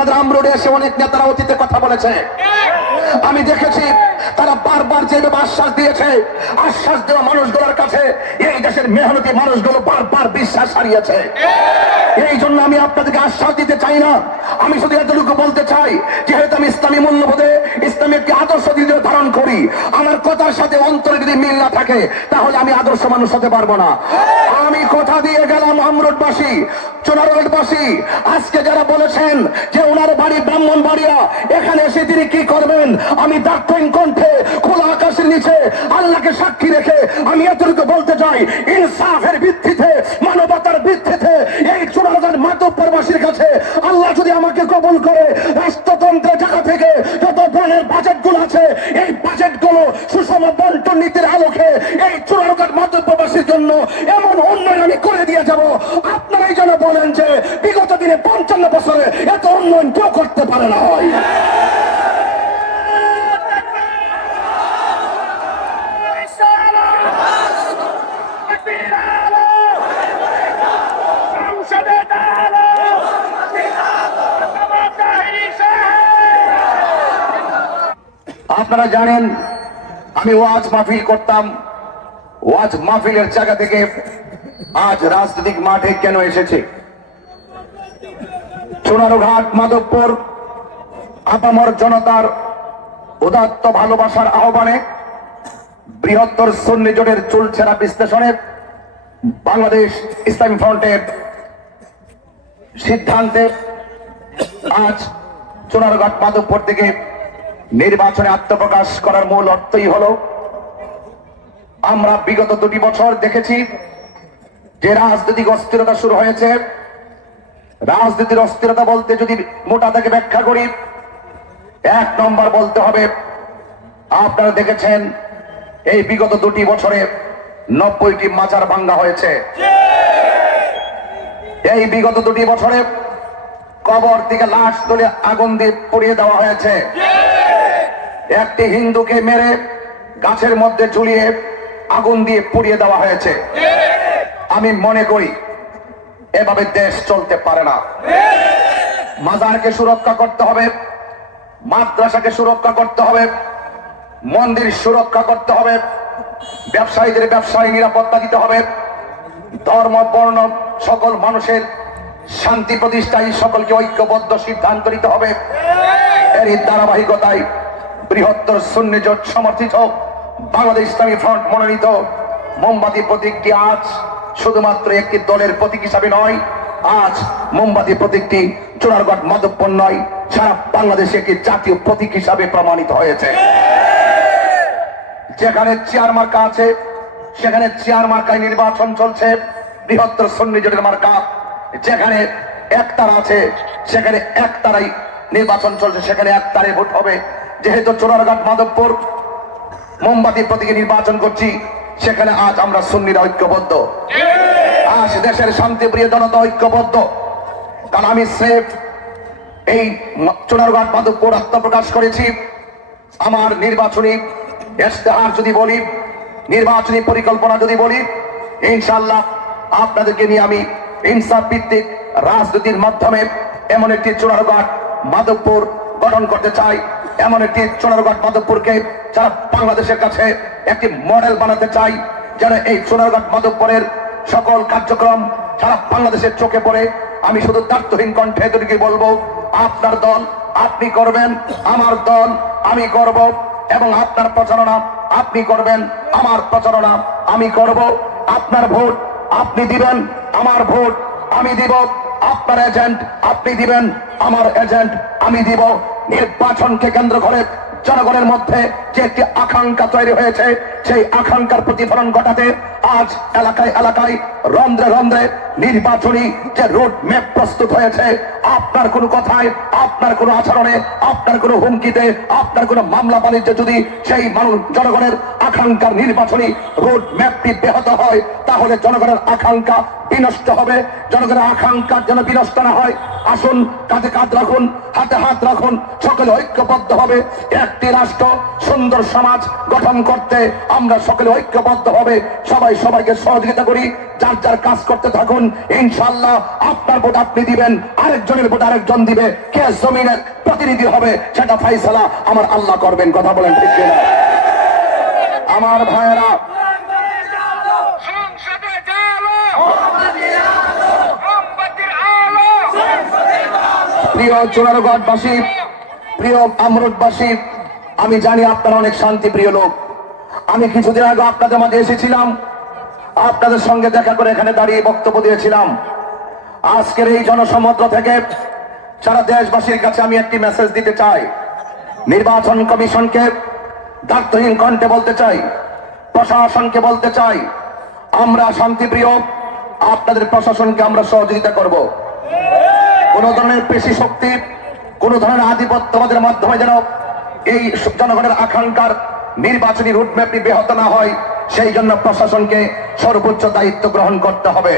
আপনাদের আমরোডে এসে অনেক নেতারা অতীতে কথা বলেছে, আমি দেখেছি তারা বারবার যেভাবে আশ্বাস দিয়েছে, আশ্বাস দেওয়া মানুষগুলোর কাছে এই দেশের মেহনতি মানুষগুলো বারবার বিশ্বাস হারিয়েছে। এই জন্য আমি আপনাদেরকে আশ্বাস দিতে চাই না, আমি শুধু এতটুকু বলতে চাই, যেহেতু আমি ইসলামী মূল্যবোধে ইসলামী একটি আদর্শ দিতে ধারণ করি, আমার কথার সাথে অন্তরে যদি মিল না থাকে তাহলে আমি আদর্শ মানুষ হতে পারবো না। আমি কথা দিয়ে গেলাম আমরোডবাসী, চুনারোডবাসী, আজকে যারা বলেছেন যে ওনার বাড়ি ব্রাহ্মণবাড়িয়া, এখানে এসে তিনি কি করবেন, আমি দার্থহীন কণ্ঠে খোলা আকাশের নিচে আল্লাহকে সাক্ষী রেখে আমি এতটুকু বলতে চাই, ইনসাফের ভিত্তিতে, মানবতার ভিত্তিতে এই চুনারোড মাধবপুরবাসীর কাছে আল্লাহ যদি আমাকে কবুল করে, রাষ্ট্রতন্ত্রের টাকা থেকে যত ধরনের বাজেটগুলো আছে এই বাজেটগুলো সুষম বন্টন নীতির আলোকে এই চুনারোড মাধবপুরবাসীর জন্য এমন উন্নয়ন আমি করে দিয়ে যাব, আপনারাই যেন বলেন যে বিগত দিনে 55 বছরে এত উন্নয়ন কেউ করতে পারে না। আপনারা জানেন আমি ওয়াজ মাহফিল করতাম, ওয়াজ মাহফিলের জায়গা থেকে আজ রাজনৈতিক মাঠে কেন এসেছে? সোনারঘাট মাধবপুর আপামর জনতার উদাত্ত ভালোবাসার আহ্বানে, বৃহত্তর সুন্নি জোটের চুলছেরা বিশ্লেষণে, বাংলাদেশ ইসলামী ফ্রন্টের সিদ্ধান্তে আজ সোনারঘাট মাধবপুর থেকে নির্বাচনে আত্মপ্রকাশ করার মূল অর্থই হলো, আমরা বিগত 2 বছর দেখেছি যে রাজনৈতিক অস্থিরতা শুরু হয়েছে। রাজনীতির অস্থিরতা বলতে যদি মোটা থেকে ব্যাখ্যা করি, 1 নম্বর বলতে হবে, আপনারা দেখেছেন এই বিগত 2 বছরে 90টি মাজার ভাঙ্গা হয়েছে। এই বিগত 2 বছরে কবর থেকে লাশ তুলে আগুন দিয়ে পুড়িয়ে দেওয়া হয়েছে। একটি হিন্দুকে মেরে গাছের মধ্যে ঝুলিয়ে আগুন দিয়ে পুড়িয়ে দেওয়া হয়েছে। আমি মনে করি এভাবে দেশ চলতে পারে না। মাজারকে সুরক্ষা করতে হবে, মাদ্রাসাকে সুরক্ষা করতে হবে, মন্দির সুরক্ষা করতে হবে, ব্যবসায়ীদের ব্যবসায়ী নিরাপত্তা দিতে হবে, ধর্ম বর্ণ সকল মানুষের শান্তি প্রতিষ্ঠায় সকলকে ঐক্যবদ্ধ সিদ্ধান্ত নিতে হবে। এরই ধারাবাহিকতায় বৃহত্তর সুন্নি জোট সমর্থিত বাংলাদেশ ইসলামী ফ্রন্ট মনোনীত মোমবাতি প্রতীকটি আজ শুধুমাত্র একটি দলের প্রতীক হিসাবে নয়, আজ মোমবাতি প্রতীকটি চুনারঘাট মাধবপুর নয়, সারা বাংলাদেশে একটি জাতীয় প্রতীক হিসাবে প্রমাণিত হয়েছে। যেখানে চেয়ার মার্কা আছে সেখানে চেয়ার মার্কায় নির্বাচন চলছে, বৃহত্তর সুন্নি জোটের মার্কা। যেখানে একতারা আছে সেখানে একতারাই নির্বাচন চলছে, সেখানে একতারে ভোট হবে। যেহেতু চুনারঘাট মাধবপুর মোমবাতি প্রতীকে নির্বাচন করছি, সেখানে আজ আমরা সুন্নিরা ঐক্যবদ্ধ, আজ দেশের শান্তিপ্রিয় জনতা ঐক্যবদ্ধ। কারণ আমি স্রেফ এই চুনারঘাট মাধবপুর আত্মপ্রকাশ করেছি। আমার নির্বাচনী ইশতেহার যদি বলি, নির্বাচনী পরিকল্পনা যদি বলি, ইনশাআল্লাহ আপনাদেরকে নিয়ে আমি ইনসাফ ভিত্তিক রাজনীতির মাধ্যমে এমন একটি চুনারঘাট মাধবপুর গঠন করতে চাই, এমন একটি চুনারঘাট মাধবপুরকে সারা বাংলাদেশের কাছে একটি মডেল বানাতে চাই, যেন এই চুনারঘাট মাধবপুরের সকল কার্যক্রম সারা বাংলাদেশের চোখে পড়ে। আমি শুধু দায়িত্বহীন কণ্ঠে এদেরকে বলবো, আপনার দল আপনি করবেন, আমার দল আমি করব, এবং আপনার প্রচারণা আপনি করবেন, আমার প্রচারণা আমি করব। আপনার ভোট আপনি দিবেন, আমার ভোট আমি দিব। আপনার এজেন্ট আপনি দিবেন, আমার এজেন্ট আমি দিব। নির্বাচনকে কেন্দ্র করে জনগণের মধ্যে যে একটি আকাঙ্ক্ষা তৈরি হয়েছে, সেই আকাঙ্ক্ষার প্রতিফলন ঘটাতে আজ এলাকায় এলাকায় রন্ধ্রে রন্ধ্রে নির্বাচনী যে রোড ম্যাপ প্রস্তুত হয়েছে, আপনার কোনো কথায়, আপনার কোনো আচরণে, আপনার কোনো হুমকিতে, আপনার কোনো মামলা বাণিজ্যে যদি সেই মানুষ জনগণের আকাঙ্ক্ষার নির্বাচনী রোড ম্যাপটি ব্যাহত হয়, তাহলে জনগণের আকাঙ্ক্ষা বিনষ্ট হবে। জনগণের আকাঙ্ক্ষার যেন বিনষ্ট না হয়, আসুন কাঁধে কাঁধ রাখুন, হাতে হাত রাখুন, সকলে ঐক্যবদ্ধ হবে। একটি রাষ্ট্র সুন্দর সমাজ গঠন করতে আমরা সকলে ঐক্যবদ্ধ হবে, সবাই সবাইকে সহযোগিতা করি। যার যার কাজ করতে থাকুন। ইনশাআল্লাহ আপনার ভোট আপনি দিবেন, আরেকজনের ভোট আরেকজন দিবে। কে জমিনের প্রতিনিধি হবে সেটা ফয়সালা আমার আল্লাহ করবেন। কথা বলেন ঠিক কিনা? আমার ভাইয়েরা, প্রিয় চুনারগড়বাসী, প্রিয় আমরুদবাসী, আমি জানি আপনারা অনেক শান্তি প্রিয় লোক। আমি কিছুদিন আগে আপনাদের মাঝে এসেছিলাম, আপনাদের সঙ্গে দেখা করে এখানে দাঁড়িয়ে বক্তব্য দিয়েছিলাম। আজকের এই জনসমুদ্র থেকে সারা দেশবাসীর কাছে আমি একটি মেসেজ দিতে চাই। নির্বাচন কমিশনকে দায়িত্বহীন কণ্ঠে বলতে চাই, প্রশাসনকে বলতে চাই, আমরা শান্তিপ্রিয়, আপনাদের প্রশাসনকে আমরা সহযোগিতা করব। কোন ধরনের পেশি শক্তি, কোন ধরনের আধিপত্যবাদের মাধ্যমে যেন এই জনগণের আকাঙ্ক্ষার নির্বাচনী রুটম্যাপটি ব্যাহত না হয়, সেই জন্য প্রশাসনকে সর্বোচ্চ দায়িত্ব গ্রহণ করতে হবে।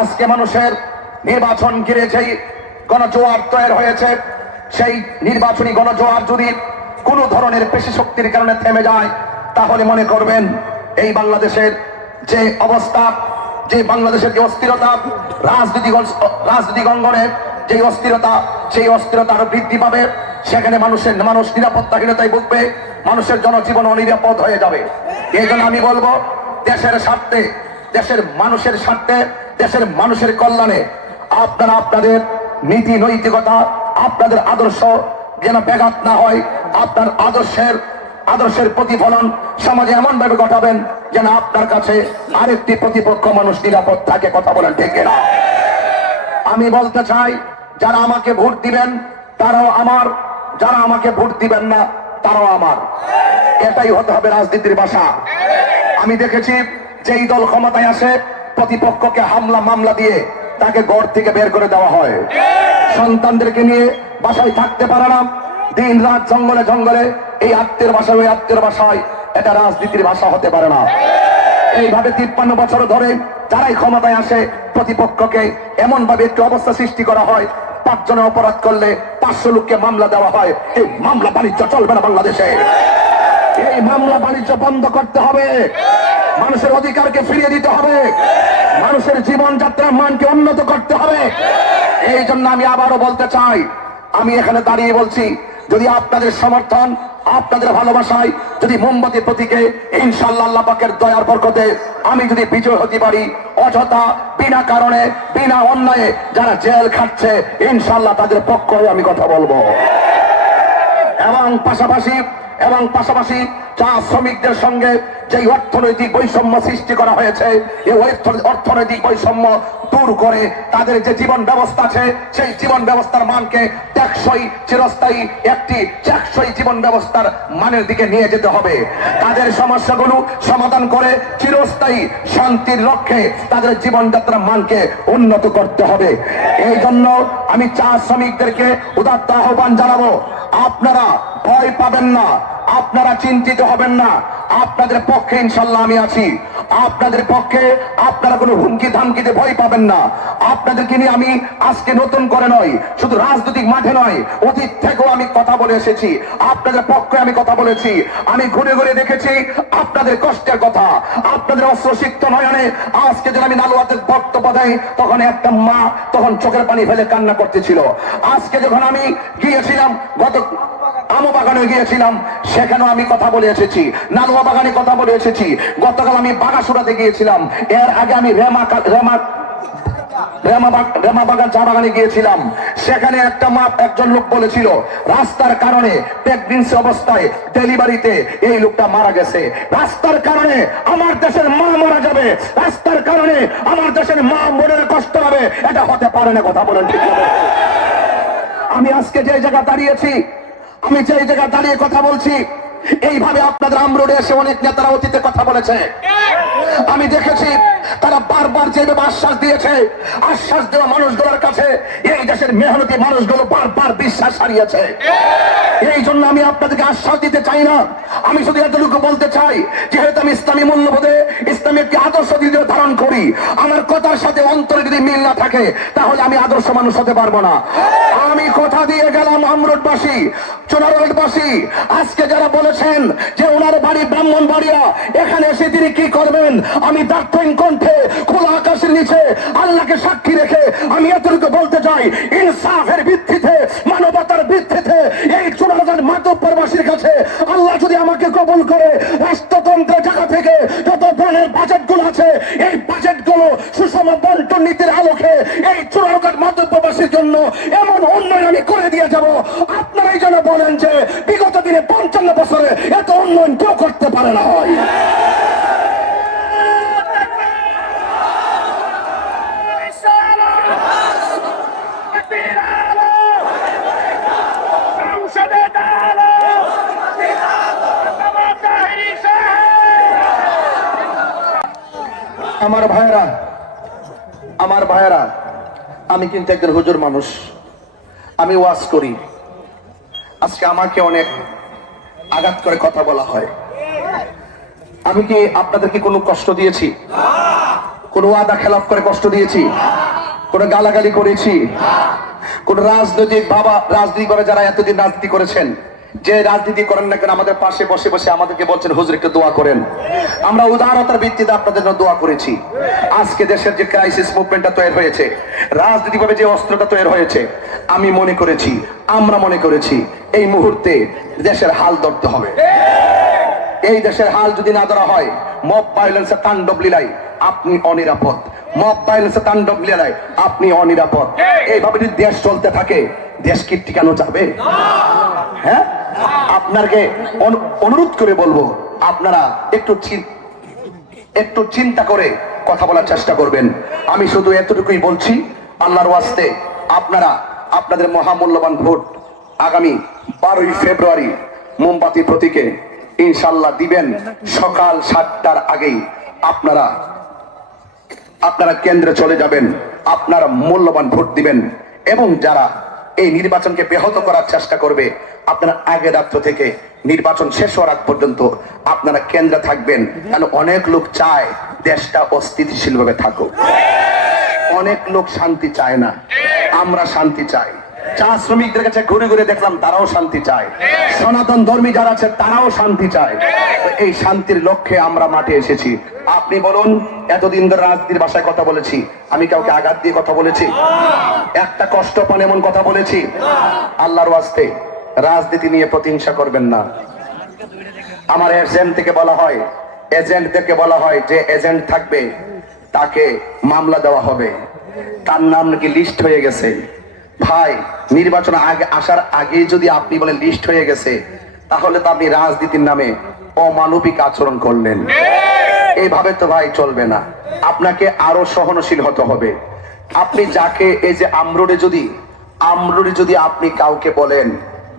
আজকে মানুষের নির্বাচন ঘিরে যেই গণজোয়ার তৈরি হয়েছে, সেই নির্বাচনী গণজোয়ার যদি কোন ধরনের পেশি শক্তির কারণে থেমে যায়, তাহলে মনে করবেন এই বাংলাদেশের যে অবস্থা, যে বাংলাদেশের যে অস্থিরতা, রাজনৈতিক অঙ্গনে যে অস্থিরতা, সেই অস্থিরতা আরো বৃদ্ধি পাবে। সেখানে মানুষ নিরাপত্তাহীনতায় ভুগবে, মানুষের জনজীবন অনিরাপদ হয়ে যাবে। এই জন্য আমি বলবো, দেশের স্বার্থে, দেশের মানুষের স্বার্থে, দেশের মানুষের কল্যাণে আপনারা আপনাদের নীতি নৈতিকতা, আপনাদের আদর্শ যেন ব্যাঘাত না হয়। আপনার আদর্শের প্রতিফলন সমাজে এমন ভাবে ঘটাবেন যেন আপনার কাছে আরেকটি প্রতিপক্ষ মানুষ নিরাপদ থাকে। কথা বলেন ঠিক কিনা? আমি বলতে চাই, যারা আমাকে ভোট দিবেন তারাও আমার, যারা আমাকে ভোট দিবেন না তারাও আমার। এটাই হতে হবে রাজনীতির ভাষা। আমি দেখেছি যেই দল ক্ষমতায় আসে, প্রতিপক্ষকে হামলা মামলা দিয়ে তাকে ঘর থেকে বের করে দেওয়া হয়। সন্তানদেরকে নিয়ে বাসায় থাকতে পারে না, দিন রাত জঙ্গলে জঙ্গলে, এই আত্মীয় ভাষায় ওই আত্মীয় ভাষায়, এটা রাজনীতির ভাষা হতে পারে না। এইভাবে 53 বছর ধরে যারাই ক্ষমতায় আসে, প্রতিপক্ষকে এমন ভাবে একটি অবস্থা সৃষ্টি করা হয়, 5 জনে অপরাধ করলে 500 লোককে মামলা দেওয়া হয়। এই মামলা বাণিজ্য চলবে না বাংলাদেশে। এই মামলা বাণিজ্য বন্ধ করতে হবে, মানুষের অধিকারকে ফিরিয়ে দিতে হবে, মানুষের জীবনযাত্রার মানকে উন্নত করতে হবে। এই জন্য আমি আবারও বলতে চাই, আমি এখানে দাঁড়িয়ে বলছি, যদি আপনাদের সমর্থন, আপনাদের ভালোবাসায়, যদি মোমবাতি প্রতীকে ইনশাআল্লাহ আল্লাহ পাকের দয়ার বরকতে আমি যদি বিজয় হতে পারি, অযথা বিনা কারণে বিনা অন্যায়ে যারা জেল খাচ্ছে, ইনশাআল্লাহ তাদের পক্ষ হয়ে আমি কথা বলবো। এবং পাশাপাশি চা শ্রমিকদের সঙ্গে যে অর্থনৈতিক বৈষম্য সৃষ্টি করা হয়েছে, এই অর্থনৈতিক বৈষম্য দূর করে তাদের যে জীবন ব্যবস্থা আছে, সেই জীবন ব্যবস্থার মানকে টেকসই, চিরস্থায়ী একটি টেকসই জীবন ব্যবস্থার মানের দিকে নিয়ে যেতে হবে। তাদের সমস্যাগুলো সমাধান করে চিরস্থায়ী শান্তির লক্ষ্যে তাদের জীবনযাত্রার মানকে উন্নত করতে হবে। এই জন্য আমি চা শ্রমিকদেরকে উদাত্ত আহ্বান জানাবো, আপনারা ভয় পাবেন না, আপনারা চিন্তিত হবেন না, আপনাদের পক্ষে ইনশাল্লাহ আমি আছি। আপনাদের পক্ষে আপনারা কোনো হুমকি ধামকিতে ভয় পাবেন না। আপনাদেরকে নিয়ে আমি আজকে নতুন করে নয়, শুধু রাজনৈতিক মাঠে নয়, অতীত থেকেও আমি কথা বলে এসেছি, আপনাদের পক্ষে আমি কথা বলেছি। আমি ঘুরে ঘুরে দেখেছি আপনাদের কষ্টের কথা, আপনাদের অশ্রুসিক্ত নয়নে আজকে যখন আমি নালুয়াতে বক্তব্য দেই, তখন একটা মা তখন চোখের পানি ফেলে কান্না করতেছিল। আজকে যখন আমি গিয়েছিলাম, গত আমু বাগানে গিয়েছিলাম, সেখানেও আমি কথা বলে এসেছি, নালুয়া বাগানে কথা বলে এসেছি। গতকাল আমি বাগাসুরাতে গিয়েছিলাম, এর আগে আমি রেমা বাগান চা বাগানে গিয়েছিলাম। সেখানে একজন লোক বলেছিল রাস্তার কারণে প্রেগন্যান্সি অবস্থায় ডেলিভারিতে এই লোকটা মারা গেছে। রাস্তার কারণে আমার দেশের মা মারা যাবে, রাস্তার কারণে আমার দেশের মা বোনের কষ্ট হবে, এটা হতে পারে না। কথা বলেন ঠিক হবে। আমি আজকে যে জায়গা দাঁড়িয়েছি, আমি যে জায়গা দাঁড়িয়ে কথা বলছি, এইভাবে আপনাদের আমরোডে এসে অনেক নেতারা অতীতে কথা বলেছে। আমি দেখেছি তারা বারবার যেভাবে আশ্বাস দিয়েছে, আশ্বাস দেওয়া মানুষগুলোর কাছে এই দেশের মেহনতি মানুষগুলো বারবার বিশ্বাস হারিয়েছে। এই জন্য আমি আপনাদেরকে আশ্বাস দিতে চাই না, আমি শুধু এতটুকু বলতে চাই, যেহেতু আমি ইসলামী মূল্যবোধে ইসলামী একটি আদর্শ দিকে ধারণ করি, আমার কথার সাথে অন্তরে যদি মিল না থাকে, তাহলে আমি আদর্শ মানুষ হতে পারবো না। আমি কথা দিয়ে গেলাম আমরুটবাসী, চুনারুটবাসী, আজকে যারা বলেছেন যে ওনার বাড়ি ব্রাহ্মণবাড়িয়া, এখানে এসে তিনি কি করবেন, আমি দার্থহীন কণ্ঠে খোলা আকাশের নিচে আল্লাহকে সাক্ষী রেখে আমি এতটুকু বলতে চাই, ইনসাফের ভিত্তিতে, মানবতার ভিত্তিতে এই চুনারুট মাধবপুরবাসীর কাছে আল্লাহ যদি আমাকে কবুল করে, রাষ্ট্রতন্ত্রের জায়গা থেকে যত ধরনের বাজেটগুলো আছে এই বাজেটগুলো সুষম বন্টন নীতির আলোকে এই চুনারুট মাধবপুরবাসীর জন্য এমন উন্নয়ন আমি করে দিয়ে যাব, আপনারাই যেন বলেন যে বিগত দিনে 55 বছরে এত উন্নয়ন কেউ করতে পারে না। হয় আমার ভাইয়েরা, আমি কিন্তু একজন হুজুর মানুষ, আমি ওয়াজ করি। আজকে আমাকে অনেক আঘাত করে কথা বলা হয়। আমি কি আপনাদেরকে কোনো কষ্ট দিয়েছি? কোন ওয়াদা খেলাফ করে কষ্ট দিয়েছি? কোন গালাগালি করেছি? কোন রাজনৈতিকভাবে যারা এতদিন রাজনীতি করেছেন, যে রাজনীতি করেন না কেন, আমাদের পাশে বসে বসে আমাদেরকে বলছেন হুজুর একটু দোয়া করেন, আমরা উদারতার ভিত্তিতে আপনাদের জন্য দোয়া করেছি। আজকে দেশের যে ক্রাইসিস মুভমেন্টটা তৈরি হয়েছে, রাজনৈতিকভাবে যে অস্ত্রটা তৈরি হয়েছে, আমি মনে করেছি, আমরা মনে করেছি এই মুহূর্তে দেশের হাল ধরতে হবে। এই দেশের হাল যদি না ধরা হয়, মব ভায়োলেন্সের তাণ্ডব লীলায় আপনি অনিরাপদ, মব ভায়োলেন্সের তাণ্ডব লীলায় আপনি অনিরাপদ। এইভাবে যদি দেশ চলতে থাকে, দেশ কি টিকানো যাবে? হ্যাঁ, আপনাকে অনুরোধ করে বলবো, আপনারা একটু চিন্তা করে কথা বলার চেষ্টা করবেন। আমি শুধু এতটুকুই বলছি, আল্লাহর ওয়াস্তে আপনারা আপনাদের মহামূল্যবান ভোট আগামী 12ই ফেব্রুয়ারি মোমবাতি প্রতীকে ইনশাল্লাহ দিবেন। সকাল 7টার আগেই আপনারা কেন্দ্রে চলে যাবেন, আপনারা মূল্যবান ভোট দিবেন। এবং যারা এই নির্বাচনকে ব্যাহত করার চেষ্টা করবে, আপনারা আগে রাত্র থেকে নির্বাচন শেষ হওয়ার আগ পর্যন্ত আপনারা কেন্দ্রে থাকবেন। কারণ অনেক লোক চায় দেশটা অস্থিতিশীল ভাবে থাকুক, অনেক লোক শান্তি চায় না, আমরা শান্তি চাই। চা শ্রমিকদের কাছে ঘুরে ঘুরে দেখলাম, তারাও শান্তি চায়। সনাতন ধর্মী যারা আছে তারাও শান্তি চায়। এই শান্তির লক্ষ্যে আমরা মাঠে এসেছি। আপনি বলুন, এতদিন ধরে রাজনীতির ভাষায় কথা বলেছি, আমি কাউকে আঘাত দিয়ে কথা বলেছি? একটা কষ্ট পান এমন কথা বলেছি? আল্লাহর ওয়াস্তে রাজনীতি নিয়ে প্রতিহিংসা করবেন না। আমার এজেন্টদেরকে বলা হয় যে এজেন্ট থাকবে তাকে মামলা দেওয়া হবে, তার নাম নাকি লিস্ট হয়ে গেছে। ভাই, নির্বাচন আসার আগে যদি আপনি বলেন লিস্ট হয়ে গেছে, তাহলে তো আপনি রাজনীতির নামে অমানবিক আচরণ করলেন। এইভাবে তো ভাই চলবে না, আপনাকে আরো সহনশীল হতে হবে। আপনি যাকে, এই যে আমরুডে যদি আপনি কাউকে বলেন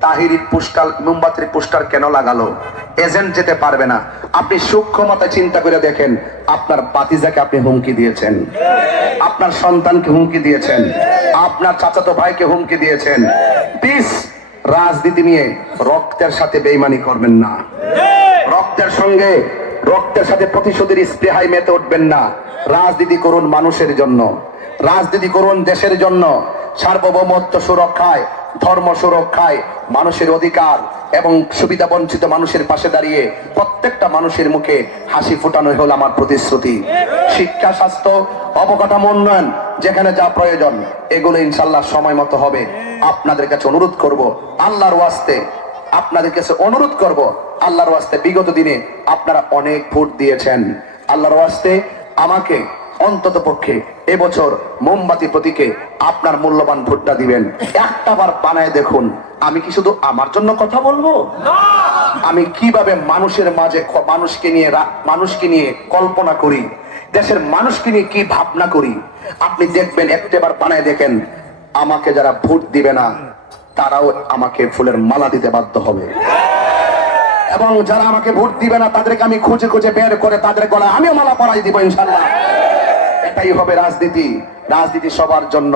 তাহিরির পোস্টার, মোমবাতির পোস্টার কেন লাগালো, এজেন্ট যেতে পারবে না। আপনি সূক্ষ্মতা চিন্তা করে দেখেন, আপনার বাতিজাকে আপনি হুমকি দিয়েছেন, আপনার সন্তানকে হুমকি দিয়েছেন, আপনার চাচাতো ভাইকে হুমকি দিয়েছেন। প্লিজ রাজনীতি নিয়ে রক্তের সাথে বেইমানি করবেন না, রক্তের সাথে প্রতিশোধের স্পৃহায় মেতে উঠবেন না। রাজনীতি করুন মানুষের জন্য, রাজনীতি করুন দেশের জন্য, সার্বভৌমত্ব সুরক্ষায়, ধর্ম সুরক্ষায়, মানুষের অধিকার এবং সুবিধা বঞ্চিত মানুষের পাশে দাঁড়িয়ে প্রত্যেকটা মানুষের মুখে হাসি ফোটানোই হল আমার প্রতিশ্রুতি। শিক্ষা, স্বাস্থ্য, অবকাঠামো উন্নয়ন, যেখানে যা প্রয়োজন এগুলো ইনশাল্লাহ সময় মতো হবে। আপনাদের কাছে অনুরোধ করব, আল্লাহর ওয়াস্তে আপনাদের কাছে অনুরোধ করব, আল্লাহর ওয়াস্তে বিগত দিনে আপনারা অনেক ভোট দিয়েছেন, আল্লাহর ওয়াস্তে আমাকে অন্তত পক্ষে এবছর মোমবাতি প্রতীকে আপনার মূল্যবান ভোটটা দিবেন। একটা বার বানায় দেখুন, আমি কি শুধু আমার জন্য কথা বলবো? আমি কিভাবে মানুষের মাঝে মানুষকে নিয়ে কল্পনা করি, দেশের মানুষকে নিয়ে কি ভাবনা করি, আপনি দেখবেন। একটাবার বানায় দেখেন, আমাকে যারা ভোট দিবে না তারাও আমাকে ফুলের মালা দিতে বাধ্য হবে, এবং যারা আমাকে ভোট দিবে না তাদেরকে আমি খুঁজে খুঁজে বের করে তাদের গলায় আমিও মালা পরাই দিব ইনশাল্লাহ। এটাই হবে রাজনীতি। রাজনীতি সবার জন্য।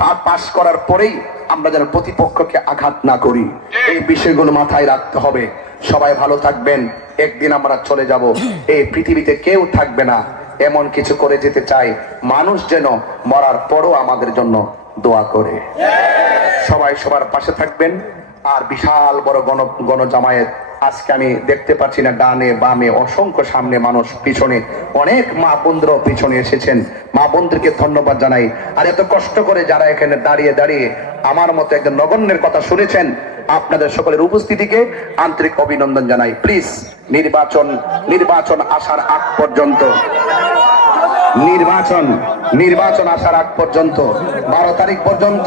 তার পাশ করার পরেই আমরা যেন প্রতিপক্ষকে আঘাত না করি, এই বিষয়গুলো মাথায় রাখতে হবে। সবাই ভালো থাকবেন। একদিন আমরা চলে যাব, এই পৃথিবীতে কেউ থাকবে না। এমন কিছু করে যেতে চাই মানুষ যেন মরার পরও আমাদের জন্য দোয়া করে। সবাই সবার পাশে থাকবেন। আর বিশাল বড় গণজামায়াত আজকে আমি দেখতে পাচ্ছি না, ডানে বামে অসংখ্য, সামনে মানুষ, পিছনে অনেক মা বোনরাও পিছনে এসেছেন। মা বোনদেরকে ধন্যবাদ জানাই। আর এত কষ্ট করে যারা এখানে দাঁড়িয়ে দাঁড়িয়ে আমার মতো একজন নগণ্যের কথা শুনেছেন, আপনাদের সকলের উপস্থিতিকে আন্তরিক অভিনন্দন জানাই। প্লিজ নির্বাচন আসার আগ পর্যন্ত, নির্বাচন আসার আগ পর্যন্ত 12 তারিখ পর্যন্ত